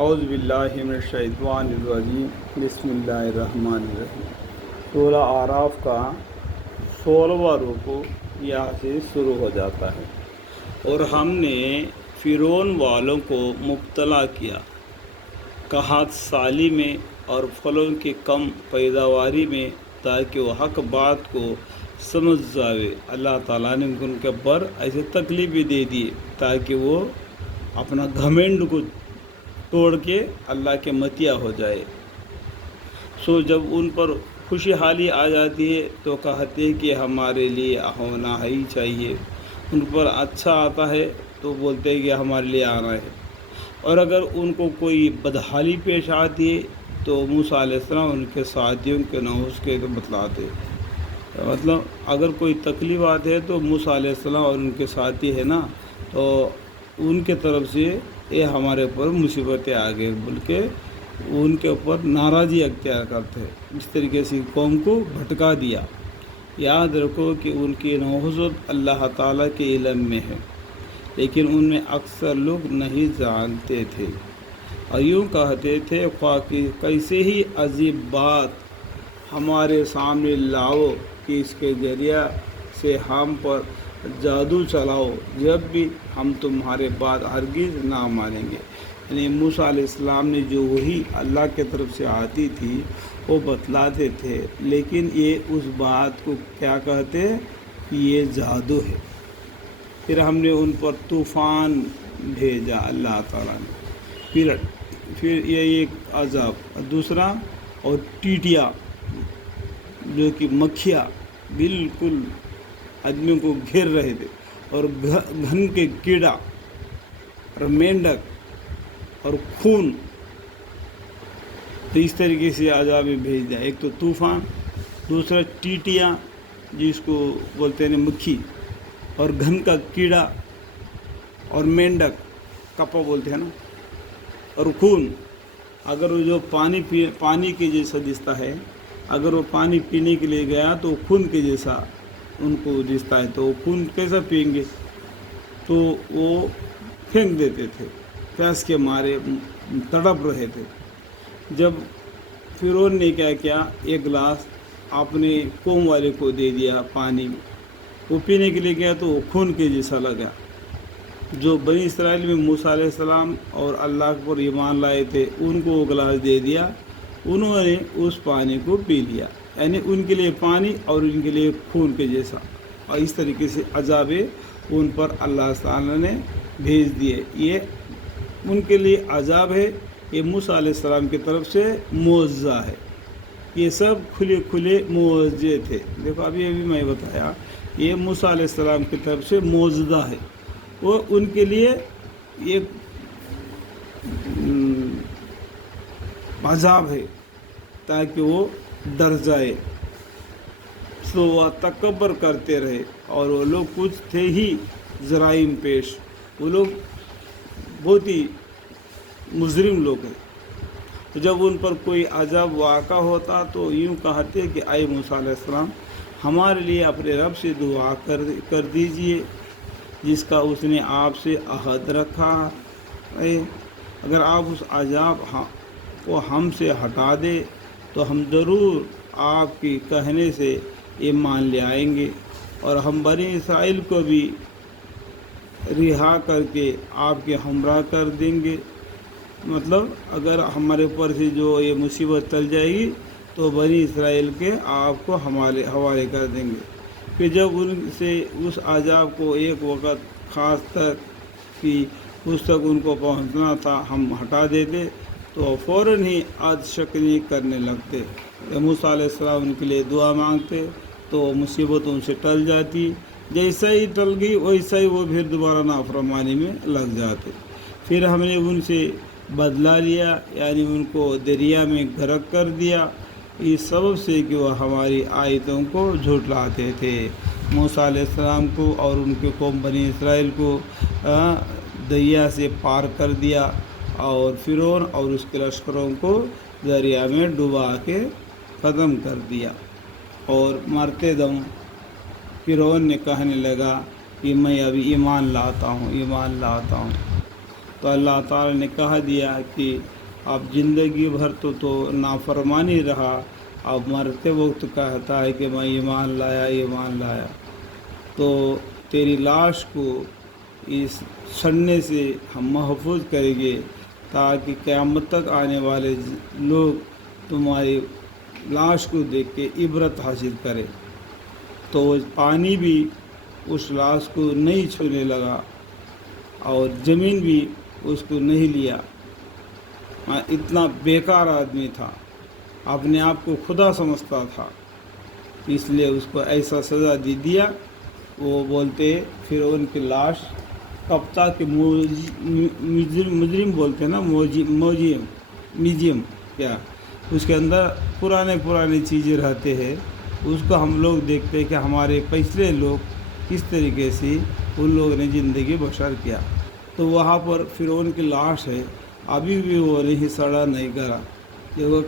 اعوذ باللہ من الشیطان الرجیم بسم اللہ الرحمن الرحیم۔ سورہ اعراف کا 16واں رکوع یہاں سے شروع ہو جاتا ہے۔ اور ہم نے فرعون والوں کو مبتلا کیا قحط سالی میں اور پھلوں کی کم پیداواری میں، تاکہ وہ حق بات کو سمجھ جاوے۔ اللہ تعالیٰ نے ان کے پر ایسے تکلیف بھی دے دی تاکہ وہ اپنا گھمنڈ کو توڑ کے اللہ کے متیا ہو جائے۔ جب ان پر خوشحالی آ جاتی ہے تو کہتے ہیں کہ ہمارے لیے ہونا ہی چاہیے۔ ان پر اچھا آتا ہے تو بولتے ہیں کہ ہمارے لیے آنا ہے۔ اور اگر ان کو کوئی بدحالی پیش آتی ہے تو موسیٰ علیہ السلام ان کے ساتھیوں کے نحوس کے بتلاتے، مطلب اگر کوئی تکلیف آتی ہے تو موسیٰ علیہ السلام اور ان کے ساتھی ہے نا، تو ان کے طرف سے یہ ہمارے اوپر مصیبتیں آ گئی بول کے ان کے اوپر ناراضی اختیار کرتے ہیں۔ اس طریقے سے قوم کو بھٹکا دیا۔ یاد رکھو کہ ان کی نحوست اللہ تعالیٰ کے علم میں ہے، لیکن ان میں اکثر لوگ نہیں جانتے تھے، اور یوں کہتے تھے خواہ کہ کیسے ہی عجیب بات ہمارے سامنے لاؤ کہ اس کے ذریعہ سے ہم پر جادو چلاؤ، جب بھی ہم تمہارے بات ہرگز نہ مانیں گے۔ یعنی موسیٰ علیہ السلام نے جو وحی اللہ کے طرف سے آتی تھی وہ بتلاتے تھے، لیکن یہ اس بات کو کیا کہتے کہ یہ جادو ہے۔ پھر ہم نے ان پر طوفان بھیجا اللہ تعالیٰ نے، پھر یہ ایک عذاب دوسرا، اور ٹیٹیا جو کہ مکھیاں بالکل آدمیوں کو گھیر رہے تھے، اور گھن کے کیڑا اور مینڈک اور خون، تو اس طریقے سے عذاب بھیج دیا۔ ایک تو طوفان، دوسرا ٹیٹیاں جس کو بولتے ہیں مکھی، اور گھن کا کیڑا، اور مینڈک کپا بولتے ہیں نا، اور خون۔ اگر وہ جو پانی کے جیسا دستا ہے، اگر وہ پانی پینے کے لیے گیا تو خون کے جیسا ان کو دستا ہے، تو وہ خون کیسا پئیں گے؟ تو وہ پھینک دیتے تھے، پیاس کے مارے تڑپ رہے تھے۔ جب فرعون نے کیا کیا، ایک گلاس اپنے قوم والے کو دے دیا پانی، وہ پینے کے لیے گیا تو وہ خون کے جیسا لگا۔ جو بنی اسرائیل میں موسیٰ علیہ السلام اور اللہ پر ایمان لائے تھے ان کو وہ گلاس دے دیا، انہوں نے اس پانی کو پی لیا، یعنی ان کے لیے پانی اور ان کے لیے خون کے جیسا۔ اور اس طریقے سے عذاب ان پر اللہ تعالیٰ نے بھیج دیے۔ یہ ان کے لیے عذاب ہے، یہ موسیٰ علیہ السلام کی طرف سے معجزہ ہے۔ یہ سب کھلے کھلے معجزے تھے۔ دیکھو ابھی میں بتایا، یہ موسیٰ علیہ السلام کی طرف سے معجزہ ہے، وہ ان کے لیے ایک عذاب ہے تاکہ وہ ڈر جائے۔ تو وہ تکبر کرتے رہے، اور وہ لوگ کچھ تھے ہی جرائم پیش، وہ لوگ بہت ہی مجرم لوگ ہیں۔ تو جب ان پر کوئی عذاب واقع ہوتا تو یوں کہتے کہ اے موسیٰ علیہ السلام، ہمارے لیے اپنے رب سے دعا کر دیجئے جس کا اس نے آپ سے عہد رکھا ہے۔ اگر آپ اس عذاب کو ہم سے ہٹا دے تو ہم ضرور آپ کی کہنے سے ایمان لے آئیں گے، اور ہم بنی اسرائیل کو بھی رہا کر کے آپ کے ہمراہ کر دیں گے۔ مطلب اگر ہمارے اوپر سے جو یہ مصیبت چل جائے گی تو بنی اسرائیل کے آپ کو حوالے کر دیں گے۔ پھر جب ان سے اس عذاب کو ایک وقت خاص تک کہ اس تک ان کو پہنچنا تھا ہم ہٹا دیتے تو فوراً ہی عد شکنی کرنے لگتے۔ موسیٰ علیہ السلام ان کے لیے دعا مانگتے تو مصیبت ان سے ٹل جاتی، جیسا ہی ٹل گئی ویسا ہی وہ پھر دوبارہ نافرمانی میں لگ جاتے۔ پھر ہم نے ان سے بدلہ لیا، یعنی ان کو دریا میں غرق کر دیا، اس سبب سے کہ وہ ہماری آیتوں کو جھٹلاتے تھے۔ موسیٰ علیہ السلام کو اور ان کے قوم بنی اسرائیل کو دریا سے پار کر دیا، اور فرعون اور اس کے لشکروں کو دریا میں ڈبا کے ختم کر دیا۔ اور مرتے دم فرعون نے کہنے لگا کہ میں ابھی ایمان لاتا ہوں۔ تو اللہ تعالی نے کہہ دیا کہ اب زندگی بھر تو نافرمانی رہا، اب مرتے وقت کہتا ہے کہ میں ایمان لایا ایمان لایا، تو تیری لاش کو اس سڑنے سے ہم محفوظ کریں گے تاکہ قیامت تک آنے والے لوگ تمہاری لاش کو دیکھ کے عبرت حاصل کرے۔ تو وہ پانی بھی اس لاش کو نہیں چھونے لگا اور زمین بھی اس کو نہیں لیا۔ اتنا بیکار آدمی تھا، اپنے آپ کو خدا سمجھتا تھا، اس لیے اس کو ایسا سزا دیا۔ وہ بولتے فرعون کی لاش کپتا کے مجرم بولتے ہیں نا، میوزیم کیا، اس کے اندر پرانے چیزیں رہتے ہیں، اس کو ہم لوگ دیکھتے ہیں کہ ہمارے پچھلے لوگ کس طریقے سے ان لوگوں نے زندگی بسر کیا۔ تو وہاں پر فرعون کی لاش ہے، ابھی بھی وہ نہیں سڑا نہیں گرا۔ دیکھو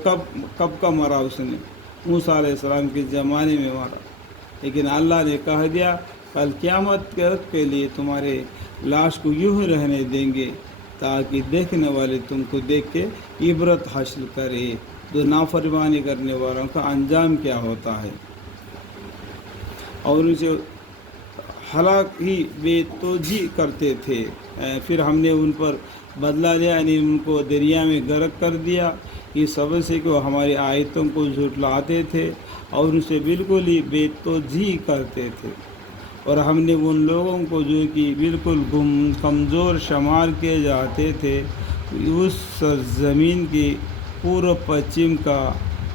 کب کا مرا اس نے، موسیٰ علیہ السلام کے زمانے میں مرا، لیکن اللہ نے کہہ دیا کل قیامت کے لیے تمہارے لاش کو یوں ہی رہنے دیں گے تاکہ دیکھنے والے تم کو دیکھ کے عبرت حاصل کرے، جو نافرمانی کرنے والوں کا انجام کیا ہوتا ہے۔ اور اسے ہلاک ہی بے توجہ کرتے تھے، پھر ہم نے ان پر بدلہ لیا، یعنی ان کو دریا میں غرق کر دیا، اس سبب سے کہ وہ ہماری آیتوں کو جھٹلاتے تھے اور ان سے بالکل ہی بے توجہ کرتے تھے۔ اور ہم نے ان لوگوں کو جو کہ بالکل کمزور شمار کیے جاتے تھے، اس سرزمین کی پورب پچھم کا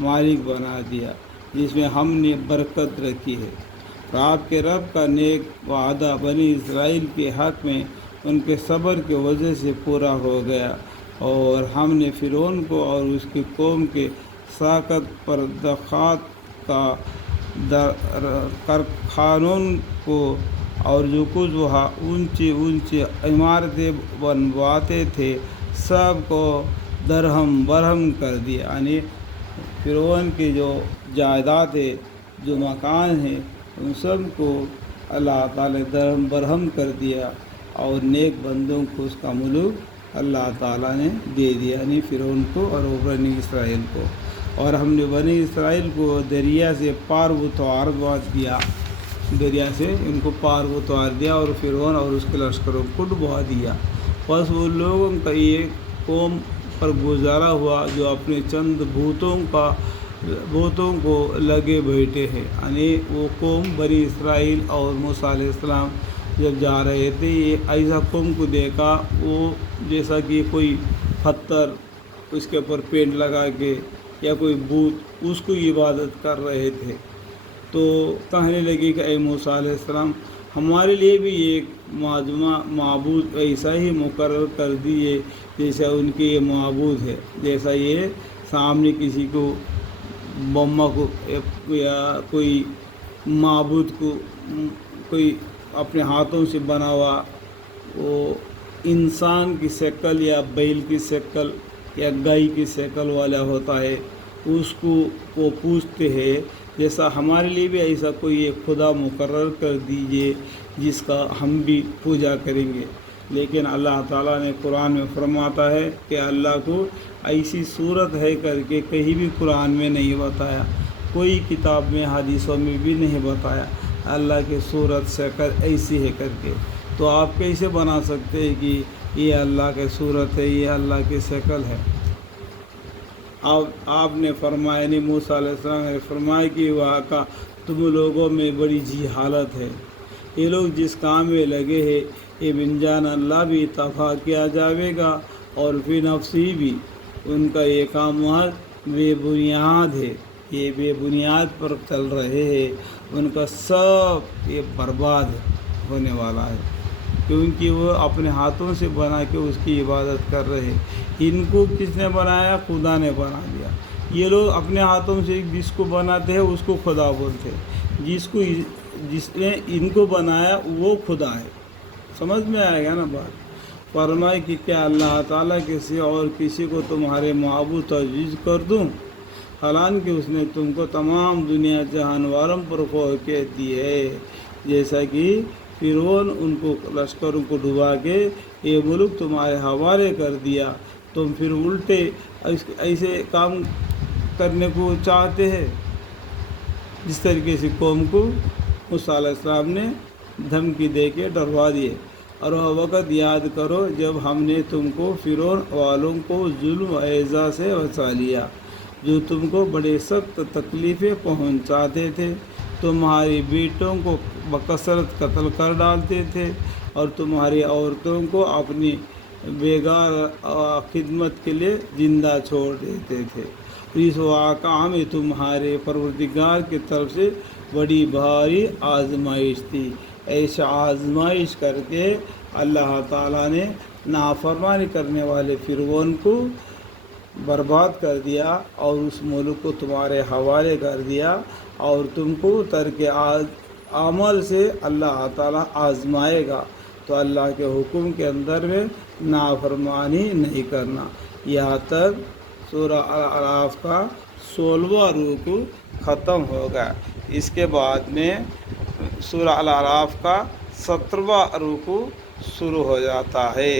مالک بنا دیا، جس میں ہم نے برکت رکھی ہے۔ اور آپ کے رب کا نیک وعدہ بنی اسرائیل کے حق میں ان کے صبر کی وجہ سے پورا ہو گیا، اور ہم نے فرعون کو اور اس کی قوم کے ساکت پردخات کا کارخانوں کو اور جو کچھ وہاں اونچی عمارتیں بنواتے تھے سب کو درہم برہم کر دیا، یعنی فرعون کی جو جائیداد ہے، جو مکان ہیں، ان سب کو اللہ تعالی نے درہم برہم کر دیا، اور نیک بندوں کو اس کا ملک اللہ تعالیٰ نے دے دیا، یعنی فرعون کو اور بنی اسرائیل کو۔ اور ہم نے بنی اسرائیل کو دریا سے پار اتوار دیا، دریا سے ان کو پار اتوار دیا، اور فرعون اور اس کے لشکروں کو ڈبوا دیا۔ بس وہ لوگوں کا یہ قوم پر گزارا ہوا جو اپنے چند بتوں کو لگے بیٹھے ہیں، یعنی وہ قوم بنی اسرائیل اور موسیٰ علیہ السلام جب جا رہے تھے، یہ ایسا قوم کو دیکھا، وہ جیسا کہ کوئی پتھر اس کے اوپر پینٹ لگا کے یا کوئی بت اس کو عبادت کر رہے تھے۔ تو کہنے لگے کہ اے موسیٰ علیہ السلام، ہمارے لیے بھی ایک معبود ایسا ہی مقرر کر دیے جیسا ان کے یہ معبود ہے، جیسا یہ سامنے کسی کو بمہ کو یا کوئی معبود کو کوئی اپنے ہاتھوں سے بنا ہوا وہ انسان کی شکل یا بیل کی شکل یا گائے کی شکل والا ہوتا ہے، اس کو وہ پوچھتے ہیں، جیسا ہمارے لیے بھی ایسا کوئی ایک خدا مقرر کر دیجئے جس کا ہم بھی پوجا کریں گے۔ لیکن اللہ تعالیٰ نے قرآن میں فرماتا ہے کہ اللہ کو ایسی صورت ہے کر کے کہیں بھی قرآن میں نہیں بتایا، کوئی کتاب میں حدیثوں میں بھی نہیں بتایا اللہ کی صورت شکل ایسی ہے کر کے۔ تو آپ کیسے بنا سکتے ہیں کہ یہ اللہ کی صورت ہے، یہ اللہ کی شکل ہے؟ آپ نے فرمایا، یعنی موسیٰ علیہ السلام نے فرمایا کہ وہاں کا تم لوگوں میں بڑی جہالت ہے، یہ لوگ جس کام میں لگے ہیں یہ بن جان اللہ بھی تباہ کیا جائے گا، اور فی نفسی بھی ان کا یہ کام محض بے بنیاد ہے، یہ بے بنیاد پر چل رہے ہیں، ان کا سب یہ برباد ہونے والا ہے، کیونکہ وہ اپنے ہاتھوں سے بنا کے اس کی عبادت کر رہے ہیں۔ ان کو کس نے بنایا؟ خدا نے بنا دیا۔ یہ لوگ اپنے ہاتھوں سے جس کو بناتے ہیں اس کو خدا بولتے ہیں، جس نے ان کو بنایا وہ خدا ہے۔ سمجھ میں آئے گا نا بات؟ فرمائے کہ کیا اللہ تعالیٰ کسی اور کسی کو تمہارے معبود تجویز کر دوں، حالانکہ اس نے تم کو تمام دنیا جہان والوں پر فوقیت دی ہے، جیسا کہ فرعون ان کو لشکروں کو ڈبا کے یہ ملک تمہارے حوالے کر دیا، تم پھر الٹے ایسے کام کرنے کو چاہتے ہیں جس طریقے سے قوم کو موسیٰ علیہ السلام نے دھمکی دے کے ڈروا دیے۔ اور وہ وقت یاد کرو جب ہم نے تم کو فرعون والوں کو ظلم و ایذا سے بچا لیا، جو تم کو بڑے سخت تکلیفیں پہنچاتے تھے، تمہاری بیٹوں کو بکثرت قتل کر ڈالتے تھے اور تمہاری عورتوں کو اپنی بیگار خدمت کے لیے زندہ چھوڑ دیتے تھے۔ اس واقعہ میں تمہارے پروردگار کی طرف سے بڑی بھاری آزمائش تھی۔ ایسا آزمائش کر کے اللہ تعالیٰ نے نافرمانی کرنے والے فرعون کو برباد کر دیا اور اس ملک کو تمہارے حوالے کر دیا، اور تم کو ترک عمل سے اللہ تعالیٰ آزمائے گا، تو اللہ کے حکم کے اندر میں نافرمانی نہیں کرنا۔ یہاں تک سورہ الاعراف کا 16واں رکوع ختم ہوگا۔ اس کے بعد میں سورہ الاعراف کا 17واں رکوع شروع ہو جاتا ہے۔